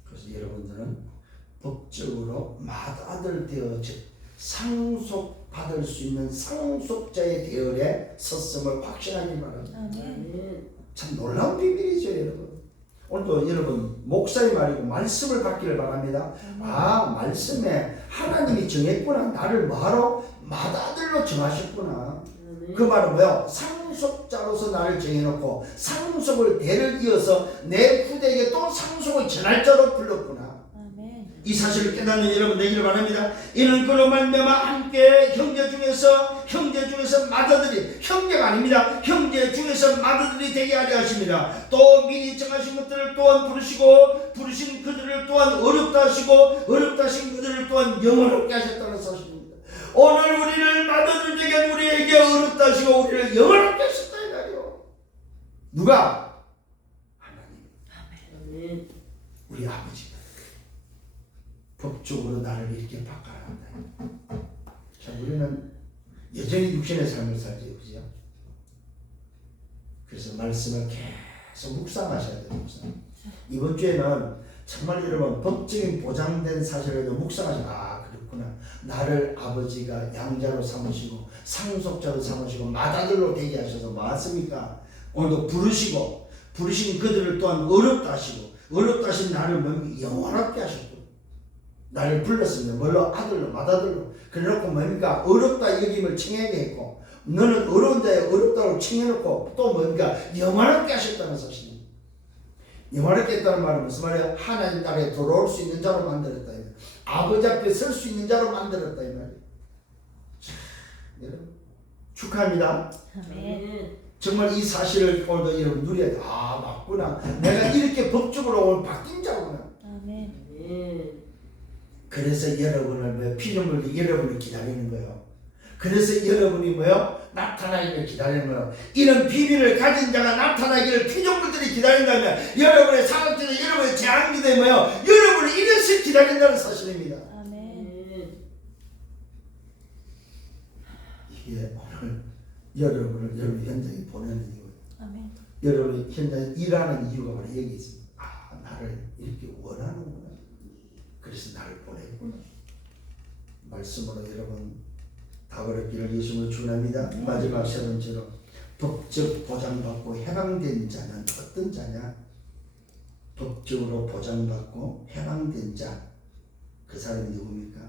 그래서 여러분들은 법적으로 맏아들 되어 상속받을 수 있는 상속자의 대열에 섰음을 확신하기 바랍니다. 아멘. 참 놀라운 비밀이죠 여러분. 오늘도 여러분 목사의 말이고 말씀을 받기를 바랍니다. 아, 말씀에 하나님이 정했구나. 나를 뭐하러? 맏아들로 정하셨구나. 그 말은 뭐요? 상속자로서 나를 정해놓고 상속을 대를 이어서 내 후대에게 또 상속을 전할 자로 불렀구나. 이 사실을 깨닫는 여러분 되기를 바랍니다. 이는 그로 말미암아 함께 형제 중에서 맏아들이, 형제가 아닙니다. 형제 중에서 맏아들이 되게 하려 하십니다. 또 미리 정하신 것들을 또한 부르시고 부르신 그들을 또한 어렵다 하시고 어렵다 하신 그들을 또한 영원롭게 하셨다는 사실입니다. 오늘 우리를 맏아들 되게 한 우리에게 어렵다 하시고 우리를 영원롭게 하셨다 이 말이요. 누가? 하나님. 우리 아버지. 법적으로 나를 이렇게 바꿔야 한다. 자, 우리는 여전히 육신의 삶을 살죠, 그죠? 그래서 말씀을 계속 묵상하셔야 돼요, 묵상. 이번 주에는 정말 여러분 법적인 보장된 사실을 묵상하시고, 아, 그렇구나. 나를 아버지가 양자로 삼으시고 상속자로 삼으시고 맏아들로 되게 하셔서 맞습니까? 오늘도 부르신 그들을 또한 어렵다 하시고 어렵다 하신 나를 영원하게 하셨고 나를 불렀습니다. 뭘로? 아들로, 맏아들로. 그래놓고 뭡니까? 어렵다 여김을 칭하게 했고 너는 어려운 자에 어렵다고 칭해놓고 또 뭡니까? 영원하게 하셨다는 사실입니다. 영원하게 했다는 말은 무슨 말이야? 하나님 나라에 돌아올 수 있는 자로 만들었다. 아버지 앞에 설 수 있는 자로 만들었다 이 말이에요. 여러분 축하합니다. 아멘. 정말 이 사실을 오늘도 여러분 누려야 돼. 아, 맞구나. 내가 이렇게 법적으로 오늘 바뀐 자구나. 아멘. 그래서 여러분을 피조물이 여러분을 기다리는 거예요. 그래서 여러분이 뭐요? 나타나기를 기다리는 거예요. 이런 비밀을 가진 자가 나타나기를 피조물들이 기다린다면 여러분의 사역자들, 여러분의 재앙기들이 뭐요? 여러분을 이것을 기다린다는 사실입니다. 아멘. 이게 오늘 여러분을 여러분 현장에 보내는 이유예요. 아멘. 여러분이 현장에 일하는 이유가 바로 여기 있습니다. 아, 나를 이렇게 원하는구나. 그래서 나를 보냈구나. 말씀으로 여러분 답을 얻기를 예수님을 축원합니다. 마지막 세 번째로 법적 보장받고 해방된 자는 어떤 자냐? 법적으로 보장받고 해방된 자, 그 사람이 누굽니까?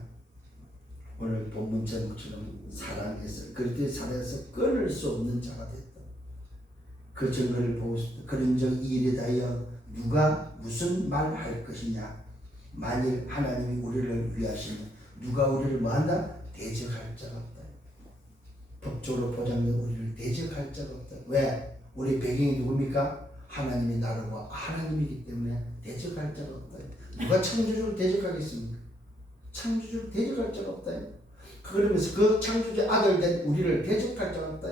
오늘 본문 제목처럼 사랑해서 그렇게 살아서 끊을 수 없는 자가 됐다. 그 증거를 보고 싶다. 그런즉 이 일에 대하여 누가 무슨 말 할 것이냐? 만일 하나님이 우리를 위하시면 누가 우리를 뭐한다? 대적할 자가 없다. 법적으로 보장된 우리를 대적할 자가 없다. 왜? 우리 배경이 누굽니까? 하나님이 나라고 하나님이기 때문에 대적할 자가 없다. 누가 창조주를 대적하겠습니까? 창조주를 대적할 자가 없다. 그러면서 그 창조주의 아들 된 우리를 대적할 자가 없다.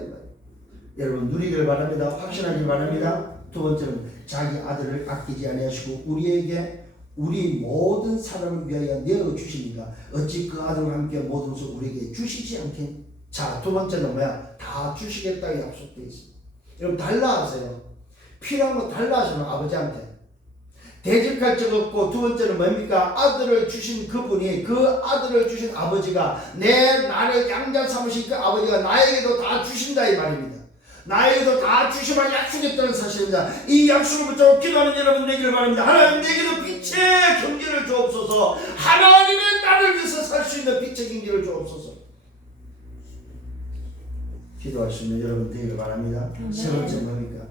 여러분 누리기를 바랍니다. 확신하기를 바랍니다. 두 번째는 자기 아들을 아끼지 아니하시고 우리에게 우리 모든 사람을 위하여 내어주시니까 어찌 그 아들과 함께 모든 것을 우리에게 주시지 않겠니? 자, 두 번째는 뭐야? 다 주시겠다고 약속되어 있습니다. 여러분 달라 하세요. 필요한 거 달라 하시면 아버지한테 대적할 적 없고, 두 번째는 뭡니까? 아들을 주신 그분이, 그 아들을 주신 아버지가 나를 양자 삼으신 그 아버지가 나에게도 다 주신다 이 말입니다. 나에게도 다 주시면 약속했다는 사실입니다. 이 약속을 붙잡고 기도하는 여러분 되기를 바랍니다. 하나님 내게도 빛의 경계를 주옵소서. 하나님의 나를 위해서 살 수 있는 빛의 경계를 주옵소서. 기도할 수 있는 여러분 되기를 바랍니다. 세 번째 뭡니까?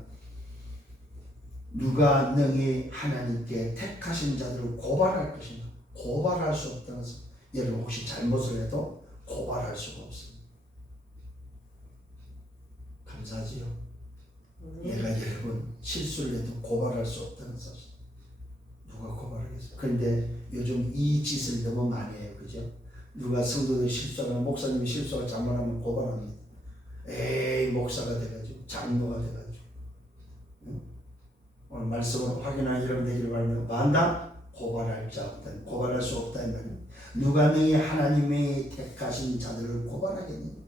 누가 능히 하나님께 택하신 자들을 고발할 것인가? 고발할 수 없다는 것. 여러분 혹시 잘못을 해도 고발할 수가 없습니다. 감사하지요. 내가 여러분 실수를 해도 고발할 수 없다는 사실. 누가 고발하겠어요? 그런데 요즘 이 짓을 너무 많이 해요. 그죠? 누가 성도들이 실수하거나 목사님이 실수하고 잘못하면 고발합니다. 에이 목사가 돼가지고 장로가 돼가지고. 오늘 말씀으로 확인하는 여러분 되기를 바랍니다. 만다 고발할 자 없다. 고발할 수 없다 이 말이에요. 누가 너희 하나님의 택하신 자들을 고발하겠느냐.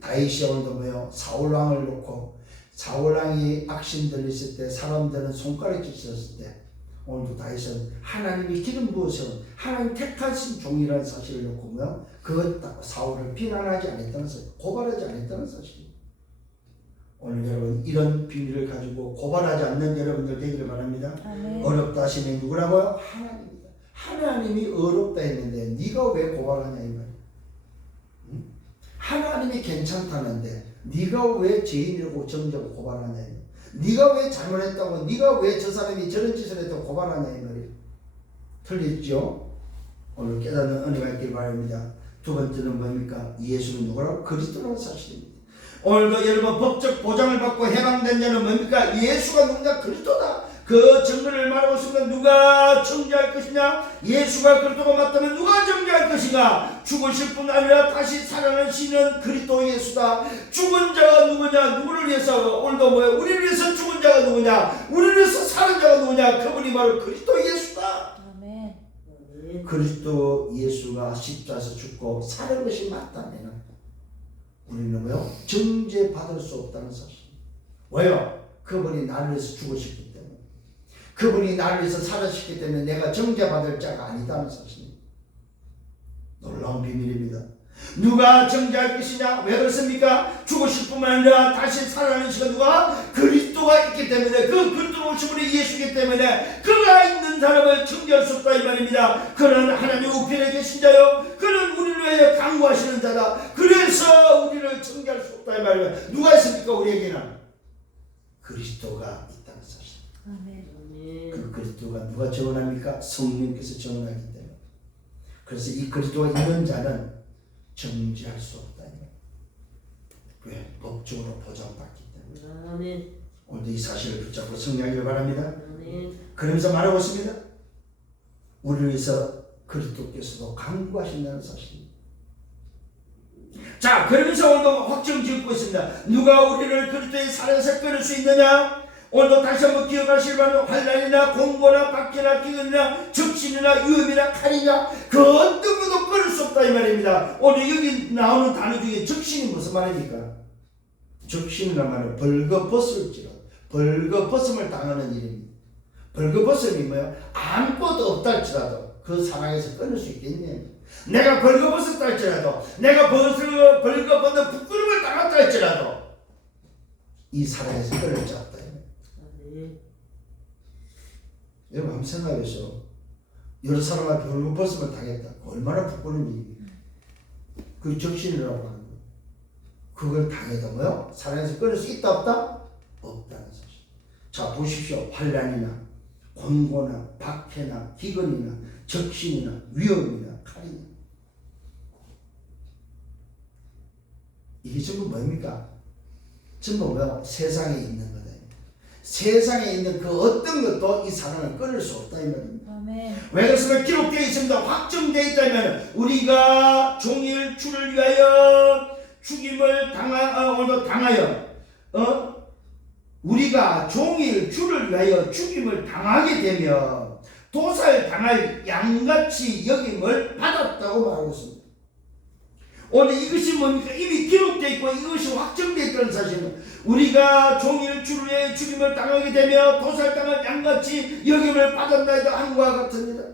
다윗이 오늘도 뭐요? 사울왕을 놓고 사울왕이 악신 들렸을 때 사람들은 손가락질 쳤을 때 오늘도 다윗은 하나님이 기름 부으셔 하나님 택하신 종이라는 사실을 놓고 뭐요? 그 사울을 비난하지 않았다는 사실, 고발하지 않았다는 사실. 오늘 여러분 이런 비밀을 가지고 고발하지 않는 여러분들 되기를 바랍니다. 아멘. 어렵다 하시면 누구라고요? 하나님입니다. 하나님이 어렵다 했는데 네가 왜 고발하냐 이 말이야. 응? 하나님이 괜찮다는데 네가 왜 죄인이라고 정죄하고 고발하냐 이 말이야. 네가 왜 잘못했다고 네가 왜 저 사람이 저런 짓을 했다고 고발하냐 이 말이야. 틀렸죠? 오늘 깨닫는 은혜가 있길 바랍니다. 두 번째는 뭡니까? 예수는 누구라고? 그리스도라는 사실입니다. 오늘도 여러분 법적 보장을 받고 해방된 자는 뭡니까? 예수가 누구냐? 그리스도다. 그 증거를 말하고 있으면 누가 정죄할 것이냐? 예수가 그리스도가 맞다면 누가 정죄할 것인가? 죽으실 뿐 아니라 다시 살아나시는 그리스도 예수다. 죽은 자가 누구냐? 누구를 위해서? 오늘도 뭐야? 우리를 위해서 죽은 자가 누구냐? 우리를 위해서 사는 자가 누구냐? 그분이 바로 그리스도 예수다. 아멘. 그리스도 예수가 십자가에서 죽고 사는 것이 맞다면 우리는 뭐요? 정죄받을 수 없다는 사실. 왜요? 그분이 나를 위해서 죽으셨기 때문에, 그분이 나를 위해서 살아셨기 때문에 내가 정죄받을 자가 아니다는 사실. 놀라운 비밀입니다. 누가 정죄할 것이냐? 왜 그렇습니까? 죽으실 뿐만 아니라 다시 살아나는 시간 누가? 그리스도가 있기 때문에, 그 그리스도 오신 분이 예수이기 때문에 그가 있는 사람을 정죄할 수 없다 이 말입니다. 그는 하나님 우편에 계신 자요, 그는 우리를 위하여 강구하시는 자다. 그래서 우리를 정죄할 수 없다 이 말입니다. 누가 있습니까? 우리에게는 그리스도가 있다는 사실. 아멘. 그 그리스도가 누가 증언합니까? 성령께서 증언하기 때문에. 그래서 이 그리스도가 있는 자는 정죄할 수 없다. 왜? 법적으로 보장받기 때문에. 아멘. 오늘도 이 사실을 붙잡고 승리하기를 바랍니다. 아멘. 그러면서 말하고 있습니다. 우리를 위해서 그리스도께서도 강구하신다는 사실입니다. 자, 그러면서 오늘도 확정 짓고 있습니다. 누가 우리를 그리스도의 사랑에서 끊을 수 있느냐? 오늘도 다시 한번 기억하시길 바랍니다. 환난이나 공고나 박해나 기근이나 적신이나 위험이나 칼이나 그 어떤 것도 끊을 수 없다 이 말입니다. 오늘 여기 나오는 단어 중에 적신이 무슨 말입니까? 적신이란 말은 벌거벗을지라도 벌거벗음을 당하는 일입니다. 벌거벗음이 뭐예요? 아무것도 없다 할지라도 그 사랑에서 끊을 수 있겠냐. 내가 벌거벗었다 할지라도, 내가 벌거벗는 부끄러움을 당했다 할지라도 이 사랑에서 끊을 자 없다. 여러분 한번 생각해보세요. 여러 사람한테 벌거벗음을 당했다. 얼마나 부끄러운 일입니까? 그 적신이라고 하는 거예요. 그걸 당해도 뭐요? 사랑에서 끊을 수 있다 없다? 없다는 사실. 자 보십시오. 환난이나 권고나 박해나 기근이나 적신이나 위험이나 칼이나 이게 전부 뭡니까? 전부 뭐요? 세상에 있는 거다. 세상에 있는 그 어떤 것도 이 사랑을 끊을 수 없다 이 말입니다. 아멘. 왜 그렇습니까? 기록되어 있습니다. 확정되어 있다면 우리가 종일 주를 위하여 죽임을 당하여 우리가 종일 주를 위하여 죽임을 당하게 되면 도살당할 양같이 여김을 받았다고 말하고 있습니다. 오늘 이것이 뭡니까? 이미 기록되어 있고 이것이 확정되어 있다는 사실은 우리가 종일 주를 위해 죽임을 당하게 되며 도살당할 양같이 여김을 받았나이다 한과 같습니다.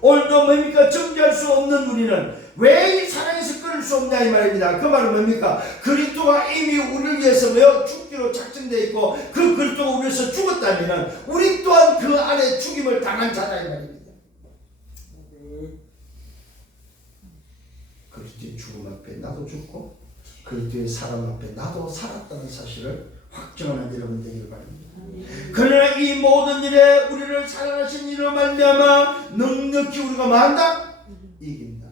오늘도 뭡니까? 정죄할 수 없는 우리는 왜 이 사랑에서 끊을 수 없냐 이 말입니다. 그 말은 뭡니까? 그리스도가 이미 우리를 위해서 왜 죽기로 작정되어 있고 그 그리스도가 우리를 위해서 죽었다면 우리 또한 그 안에 죽임을 당한 자다 이 말입니다. 그리스도의 죽음 앞에 나도 죽고 그리스도의 사랑 앞에 나도 살았다는 사실을 확정하는 여러분 되기를 바랍니다. 그러나 이 모든 일에 우리를 사랑하신 이로 말미암아 넉넉히 우리가 뭐한다? 이긴다.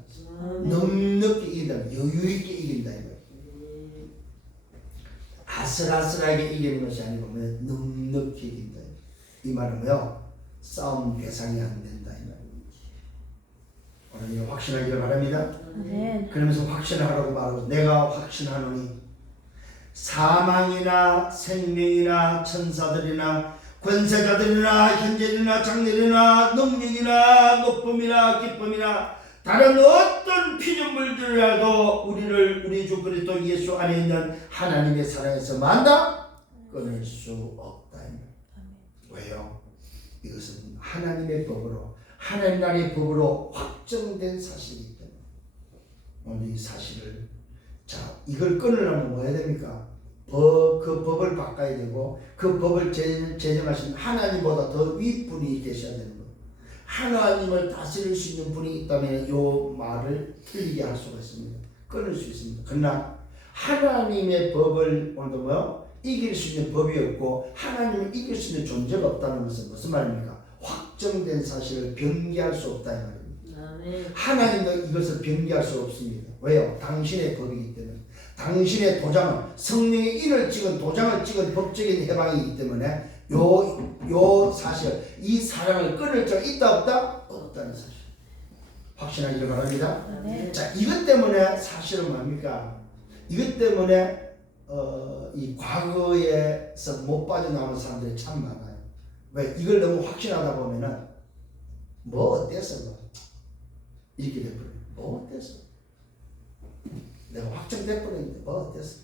넉넉히 이긴다. 여유있게 이긴다. 아슬아슬하게 이기는 것이 아니고 넉넉히 이긴다. 이 말은 뭐요? 싸움 대상이 안 된다 이 말입니다. 오늘 확신하기를 바랍니다. 아멘. 그러면서 확신하라고 말하고 내가 확신하노니 사망이나 생명이나 천사들이나 권세자들이나 현재이나 장래이나 능력이나 높음이나 기쁨이나 다른 어떤 피조물들이라도 우리를 우리 주 그리스도 예수 안에 있는 하나님의 사랑에서 만나 끊을 수 없다. 왜요? 이것은 하나님의 법으로 하나님 나라의 법으로 확정된 사실이기 때문에 오늘 이 사실을 이걸 끊으려면 뭐 해야 됩니까? 그 법을 바꿔야 되고 그 법을 제정하신 하나님보다 더 윗분이 계셔야 되는 거예요. 하나님을 다스릴 수 있는 분이 있다면 이 말을 틀리게 할 수가 있습니다. 끊을 수 있습니다. 그러나 하나님의 법을 오늘도 뭐요? 이길 수 있는 법이 없고 하나님을 이길 수 있는 존재가 없다는 것은 무슨 말입니까? 확정된 사실을 변개할 수 없다 이 말입니다. 하나님도 이것을 변개할 수 없습니다. 왜요? 당신의 법이기 때문에. 당신의 도장은 성령의 인을 찍은 도장을 찍은 법적인 해방이기 때문에 요 사실 이 사랑을 끊을 자가 있다 없다? 없다는 사실 확신하기를 바랍니다. 자, 이것 때문에 사실은 뭡니까? 이것 때문에 이 과거에서 못 빠져나오는 사람들이 참 많아요. 왜? 이걸 너무 확신하다 보면은 뭐 어땠어? 뭐. 이렇게 돼버려요. 뭐 어땠어? 내가 확정돼버렸는데 뭐 어땠어?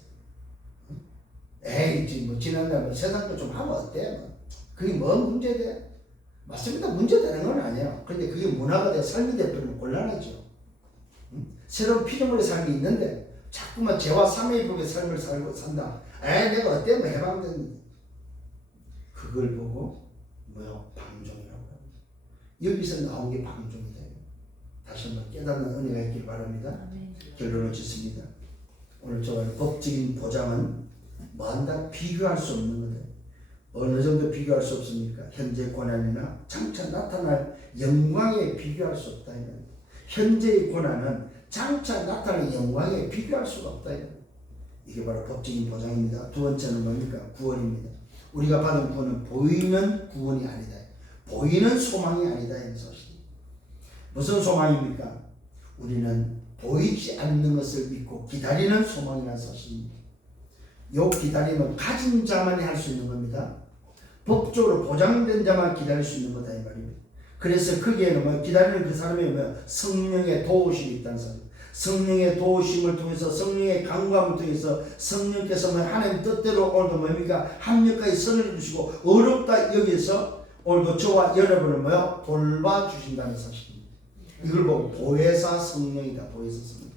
에이 뭐 지난날 뭐 세상도 좀 하면 어때? 뭐. 그게 뭐 문제돼? 맞습니다. 문제되는 건 아니에요. 근데 그게 문화가 돼 삶이 돼버리면 곤란하죠. 새로운 피조물의 삶이 있는데 자꾸만 죄와 삼위법의 삶을 산다. 에이 내가 어때? 뭐 해방됐는데. 그걸 보고 뭐요? 방종이라고 합니다. 여기서 나온 게 방종이다. 다시 한번 깨닫는 은혜가 있길 바랍니다. 결론을 짓습니다. 오늘 저와 법적인 보장은 뭐한다? 비교할 수 없는 거예요. 어느 정도 비교할 수 없습니까? 현재 고난이나 장차 나타날 영광에 비교할 수 없다. 현재의 고난은 장차 나타날 영광에 비교할 수가 없다. 이게 바로 법적인 보장입니다. 두 번째는 뭡니까? 구원입니다. 우리가 받은 구원은 보이는 구원이 아니다. 보이는 소망이 아니다. 이 사실. 무슨 소망입니까? 우리는 보이지 않는 것을 믿고 기다리는 소망이라는 사실입니다. 이 기다림은 가진 자만이 할 수 있는 겁니다. 법적으로 보장된 자만 기다릴 수 있는 거다 이 말입니다. 그래서 거기에는 뭐 기다리는 그 사람이 뭐 성령의 도우심이 있다는 사실. 성령의 도우심을 통해서 성령의 강구함을 통해서 성령께서 뭐 하나님 뜻대로 오늘도 뭡니까? 합력하게 선을 주시고 어렵다 여기서 오늘도 저와 여러분을 뭐요? 돌봐주신다는 사실입니다. 이걸 보고 보혜사 성령이다. 보혜사 성령.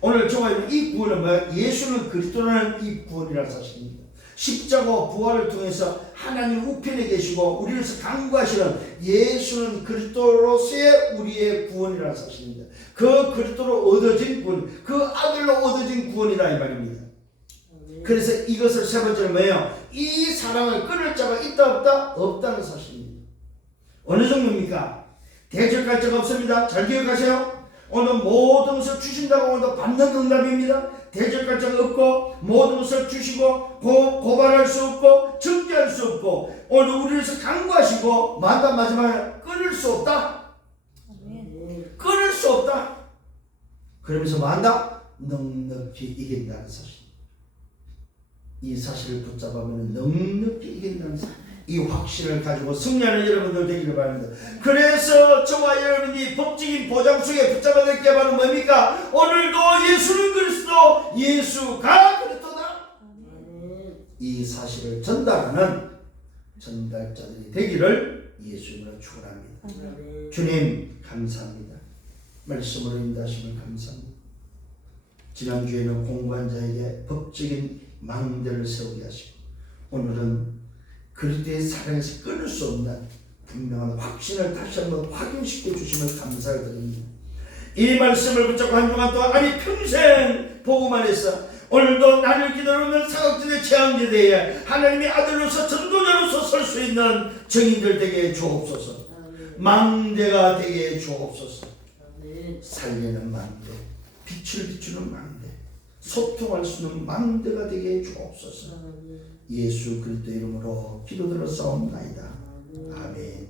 오늘 저와 이 구원은 뭐야? 예수는 그리스도라는 이 구원이라는 사실입니다. 십자가와 부활을 통해서 하나님 우편에 계시고 우리를 강구하시는 예수는 그리스도로서의 우리의 구원이라는 사실입니다. 그 그리스도로 얻어진 구원, 그 아들로 얻어진 구원이다 이 말입니다. 그래서 이것을 세 번째는 뭐예요? 이 사랑을 끊을 자가 있다 없다? 없다는 사실입니다. 어느 정도입니까? 대적할 자가 없습니다. 잘 기억하세요. 오늘 모든 것을 주신다고 오늘 받는 응답입니다. 대적할 자가 없고 모든 것을 주시고 고발할 수 없고 정죄할 수 없고 오늘 우리를 강구하시고 마지막에 끊을 수 없다. 끊을 수 없다. 그러면서 만다 넉넉히 이긴다는 사실. 이 사실을 붙잡으면 넉넉히 이긴다는 사실. 이 확신을 가지고 승리하는 여러분들 되기를 바랍니다. 그래서 저와 여러분이 법적인 보장 속에 붙잡아야 될 게 바로 뭡니까? 오늘도 예수는 그리스도, 예수가 그리스도다. 이 사실을 전달하는 전달자들이 되기를 예수님으로 축원합니다. 주님 감사합니다. 말씀으로 인도하심을 감사합니다. 지난주에는 공부한 자에게 법적인 망대를 세우게 하시고 오늘은 그리스도의 사랑에서 끊을 수 없는 분명한 확신을 다시 한번 확인시켜 주심을 감사를 드립니다. 이 말씀을 붙잡고 한동안 동안 아니 평생 보고만 했어. 오늘도 나를 기다리는 사각지대 재앙지대에 하나님의 아들로서 전도자로서 설 수 있는 증인들 되게 주옵소서. 망대가 되게 주옵소서. 살리는 망대, 빛을 비추는 망대, 소통할 수 있는 망대가 되게 주옵소서. 예수 그리스도 이름으로 기도드려 싸움나이다. 아멘.